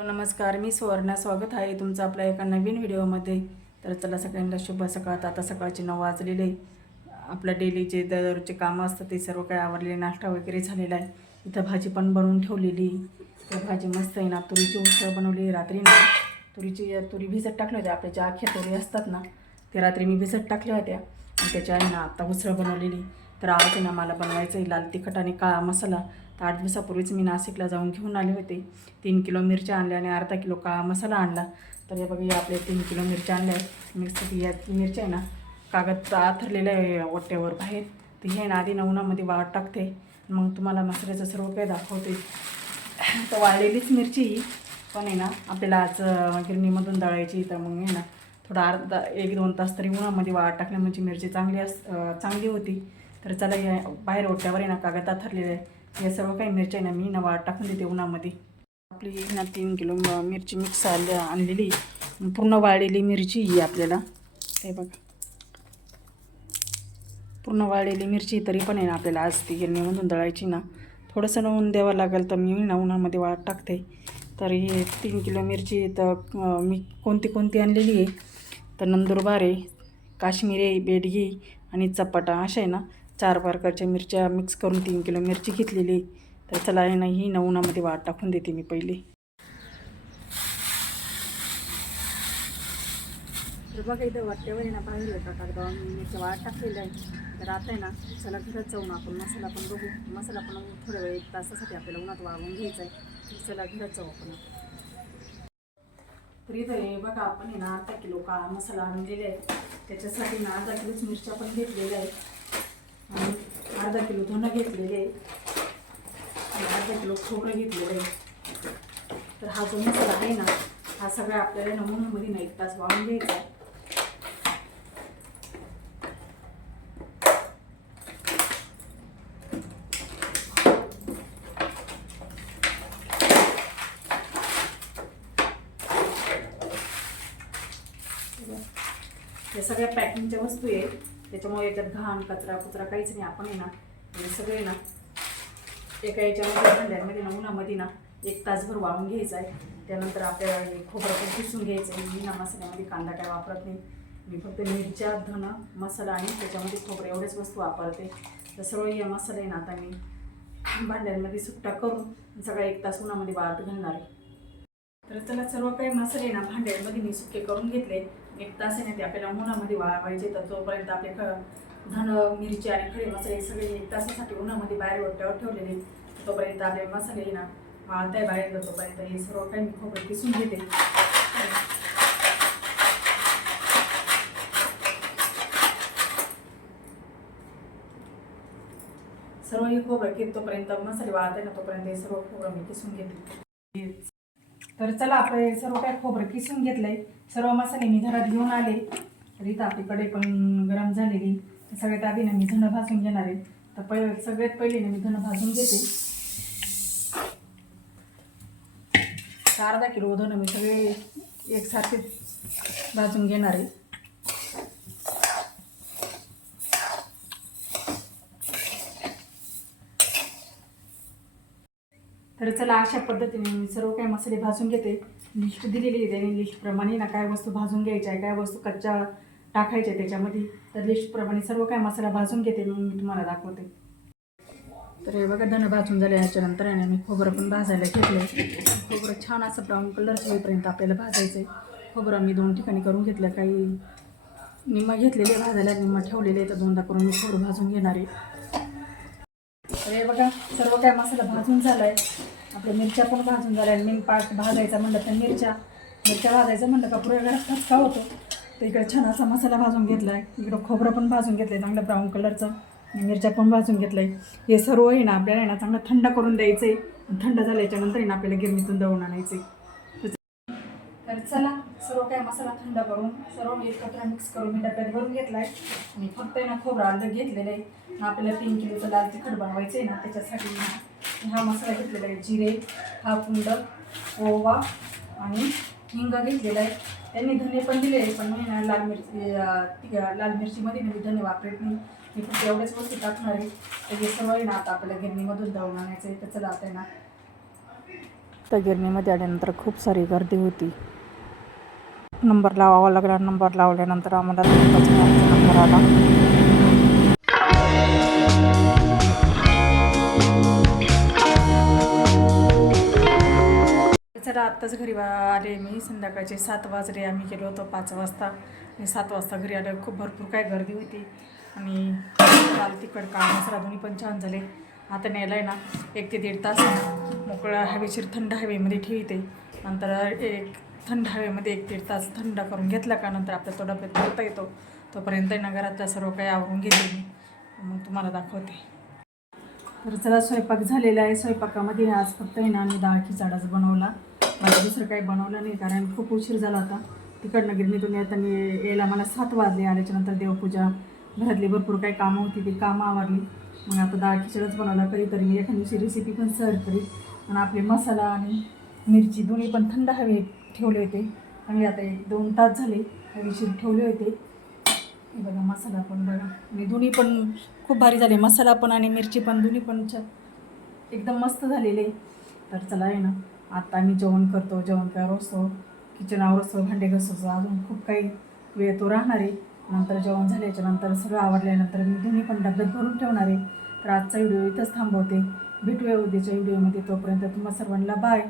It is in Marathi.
नमस्कार मी सुवर्णा. स्वागत आहे तुमचं आपल्या एका नवीन व्हिडिओमध्ये. तर चला सगळ्यांना शुभ सकाळ. आता सकाळचे नऊ वाजलेले. आपल्या डेलीचे दररोजचे कामं असतात ते सर्व काही आवरलेले नाश्ता वगैरे झालेला आहे. इथं भाजी पण बनवून ठेवलेली. तर भाजी मस्त आहे ना. तुरीची उसळ बनवली रात्री ना. तुरीची तुरी भिजत टाकल्या होत्या. आपल्या ज्या अख्ख्या तुरी असतात ना ते रात्री मी भिजत टाकल्या होत्या. आणि त्याच्या आहे ना आता उसळ बनवलेली. तर आज ना मला बनवायचं आहे लाल तिखट आणि काळा मसाला. तर आठ दिवसापूर्वीच मी नाशिकला जाऊन घेऊन आले होते. तीन किलो मिरच्या आणल्या आणि अर्धा किलो काळा मसाला आणला. तर हे बघा आपल्या तीन किलो मिरच्या आणल्या आहेत. मिक्स या मिरच्या आहे ना कागद आथरलेलं आहे ओट्यावर बाहेर. तर हे ना आधी नवनामध्ये वाट टाकते. मग तुम्हाला मसाल्याचं सर्व काही दाखवते. तर वाळलेलीच मिरची ही. पण आहे ना आपल्याला आज गिरणीमधून दळायची तर मग आहे ना थोडा अर्धा एक दोन तास तरी उन्हामध्ये वाळ टाकल्या म्हणजे मिरची चांगली अस चांगली होती. तर चला या बाहेर ओट्यावर आहे ना कागद आथरलेलं आहे. या सर्व काही मिरच्या आहे ना मी ना टाकून देते उन्हामध्ये. आपली ना तीन किलो म- मिरची मिक्स आली आणलेली. पूर्ण वाळलेली मिरची ही आपल्याला. हे बघा. पूर्ण वाळलेली मिरची तरी पण आहे ना आपल्याला आज ती गिरणीमधून दळायची ना. थोडंसं नवून ऊन द्यावं लागेल तर मी ना उन्हामध्ये वाळत टाकते. तर हे तीन किलो मिरची तर मी कोणती कोणती आणलेली आहे तर नंदुरबार आहे काश्मीर आहे बेडगी आणि चपाटा अशा आहे ना. चार प्रकारच्या मिरच्या मिक्स करून तीन किलो मिरची घेतलेली. तर चला आहे ना ही ना उन्हामध्ये वाट टाकून देते मी पहिले. तर बघा इथं वाट्यावर आहे ना बाहेर होता कागदावर मी मिरच्या वाट टाकलेलं आहे. तर आता आहे ना चला घरात जाऊन आपण मसाला पण बघू. मसाला पण थोड्या वेळ एक तासासाठी आपल्याला उन्हात वाळवून घ्यायचा आहे. चला घरात जाऊ आपण. तर इथं हे बघा आपण आहे ना अर्धा किलो काळा मसाला आणलेला आहे. त्याच्यासाठी ना अर्धा किलोच मिरच्या पण घेतलेल्या आहेत. आणि अर्धा किलो धुणं घेतलेले. आहे आणि अर्धा किलो खोबरं घेतलेलं. आहे तर हा जो मसाला आहे ना हा सगळा आपल्याला नमुन्यामध्ये ना एक तास वाळून घ्यायचा या सगळ्या पॅकिंगच्या वस्तू आहेत. त्याच्यामुळे याच्यात घाण कचरा कुचरा काहीच नाही. आपण आहे ना म्हणजे सगळे ना एका याच्यामध्ये भांड्यामध्ये ना उन्हामध्ये ना एक तासभर वाळून घ्यायचं आहे. त्यानंतर आपल्याला हे खोबरं पण किसून घ्यायचं आहे. मी ना मसाल्यामध्ये कांदा काय वापरत नाही. मी फक्त मिरच्या धणं मसाला आणि त्याच्यामध्ये खोबरं एवढेच वस्तू वापरते. तर सगळं हे मसाले ना आता मी भांड्यांमध्ये सुट्टा करून सगळा एक तास उन्हामध्ये वाळत घालणार आहे. तर चला सर्व काही मसाले ना भांड्यांमध्ये मी सुके करून घेतले. एक तास आहे ना ते आपल्याला उन्हामध्ये वाळवायचे तर तोपर्यंत आपले ख धन मिरची आणि खडे मसाले सगळे एक तासासाठी उन्हामध्ये बाहेर ओट्यावर ठेवलेले. तोपर्यंत आपले मसाले ना वाळताय बाहेर तोपर्यंत हे सर्व काही मी खोबरं किसून घेते. सर्व हे खोबरं की तोपर्यंत मसाले वाळताय ना तोपर्यंत हे सर्व खोबरं मी किसून घेते. तर चला आपलं सर्व काय खोबरं किसून घेतलंय. सर्व मसाले मी घरात घेऊन आले. तर इथं आपली कढई पण गरम झालेली. सगळ्यात आधी ना मी धनं भाजून घेणार आहे. तर पहिले सगळ्यात पहिले ना मी धनं भाजून घेते. अर्धा किलो धनं मी सगळे एकसारखे भाजून घेणार आहे. तर चला अशा पद्धतीने मी सर्व काही मसाले भाजून घेते. लिस्ट दिलेली आहे त्याने. लिस्टप्रमाणे ना काय वस्तू भाजून घ्यायच्या आहे काय वस्तू कच्च्या टाकायच्या आहे त्याच्यामध्ये. तर लिस्टप्रमाणे सर्व काय मसाला भाजून घेते मग मी तुम्हाला दाखवते. तर हे बघा धनं भाजून झाले याच्यानंतर आहे ना मी खोबरं पण भाजायला घेतलं खोबरं छान असं ब्राऊन कलरचं होईपर्यंत आपल्याला भाजायचं आहे खोबरं मी दोन ठिकाणी करून घेतलं. काही निम्मा घेतलेले भाजायला निम्मा ठेवलेले तर दोनदा करून मी खोबरं भाजून घेणार आहे. तर हे बघा सर्व काय मसाला भाजून झाला आहे आपल्या मिरच्या पण भाजून झाल्या. आणि मी पाट भाजायचा म्हणलं तर मिरच्या. मिरच्या भाजायचं म्हणलं का पुऱ्या घरात खचका होतो. तर इकडे छान असा मसाला भाजून घेतला आहे इकडं खोबरं पण भाजून घेतलं आहे चांगलं ब्राऊन कलरचं आणि मिरच्या पण भाजून घेतलं आहे हे सर्व आहे ना आपल्याला आहे ना चांगलं थंड करून द्यायचं आहे थंड झाल्याच्यानंतर आहे ना आपल्याला गिरणीतून दळून आणायचं आहे तर चला सर्व काय मसाला थंड करून सर्व एकत्र मिक्स करून मी डब्यात भरून घेतला आहे आणि फक्त आहे ना खोबरं अर्धं घेतलेलं आहे. आपल्याला तीन किलोचं लाल तिखट बनवायचं आहे ना त्याच्यासाठी हा मसाला घेतलेला आहे. जिरे हा कुंड ओवा आणि हिंग घेतलेला आहे. त्यांनी धने पण दिले पण मी ना लाल मिरची लाल मिरचीमध्ये मी धने वापरत नाही. मी फक्त एवढेच वस्तू टाकणार आहे. तर हे सर्व आहे ना आता आपल्याला गिरणीमधून दळून आणायचं आहे तर चला आता आहे ना त्या गिरणीमध्ये आल्यानंतर खूप सारी गर्दी होती. नंबर लावावा लागला. नंबर लावल्यानंतर आम्हाला नंबर आला. तर आत्ताच घरी आले मी. संध्याकाळचे सात वाजले आम्ही गेलो होतो पाच वाजता. आणि सात वाजता घरी आलं खूप भरपूर काय गर्दी होती. आणि काल तिकड काळा दोन्ही पण छान झाले. आता न्यायला आहे ना एक ते दीड तास. मोकळ्या हवेशीर थंड हवेमध्ये ठेवते. नंतर एक थंड हवेमध्ये एक दीड तास थंड करून घेतला का नंतर आपल्या तो डब्यात करता येतो. तोपर्यंत ना घरातलं सर्व काही आवरून घेते मी. मग तुम्हाला दाखवते. तर चला स्वयंपाक झालेला आहे. स्वयंपाकामध्ये आज फक्त आहे ना आम्ही डाळ खिचाडाच बनवला. मला दुसरं काही बनवलं नाही कारण खूप उशीर झाला होता. तिकडनं गिरणीतून येताना यायला मला सात वाजले. आल्याच्यानंतर देवपूजा घरातली भरपूर काही कामं होती ती कामं आवडली मग आता डाळ खिचडच बनवला. कधीतरी मी एखादी दुसरी रेसिपी पण सर्व करी आणि आपले मसाला आणि मिरची दोन्ही पण थंड हवे ठेवले होते. आणि आता एक दोन तास झाले हवेशीर ठेवले होते. हे बघा मसाला पण बघा. आणि दोन्ही पण खूप भारी झाले. मसाला पण आणि मिरची पण दोन्ही पण छ एकदम मस्त झालेले. तर चला आहे ना आता मी जेवण करतो. जेवण करा असतो किचनावर असतो भांडे घसतो अजून खूप काही वेळ तो राहणार आहे. नंतर जेवण झाल्याच्यानंतर सगळं आवडल्यानंतर मी दोन्ही पण डब्यात भरून ठेवणार आहे. तर आजचा व्हिडिओ इथंच थांबवते. भेटूया उद्याच्या व्हिडिओमध्ये. तोपर्यंत तुम्हा सर्वांना बाय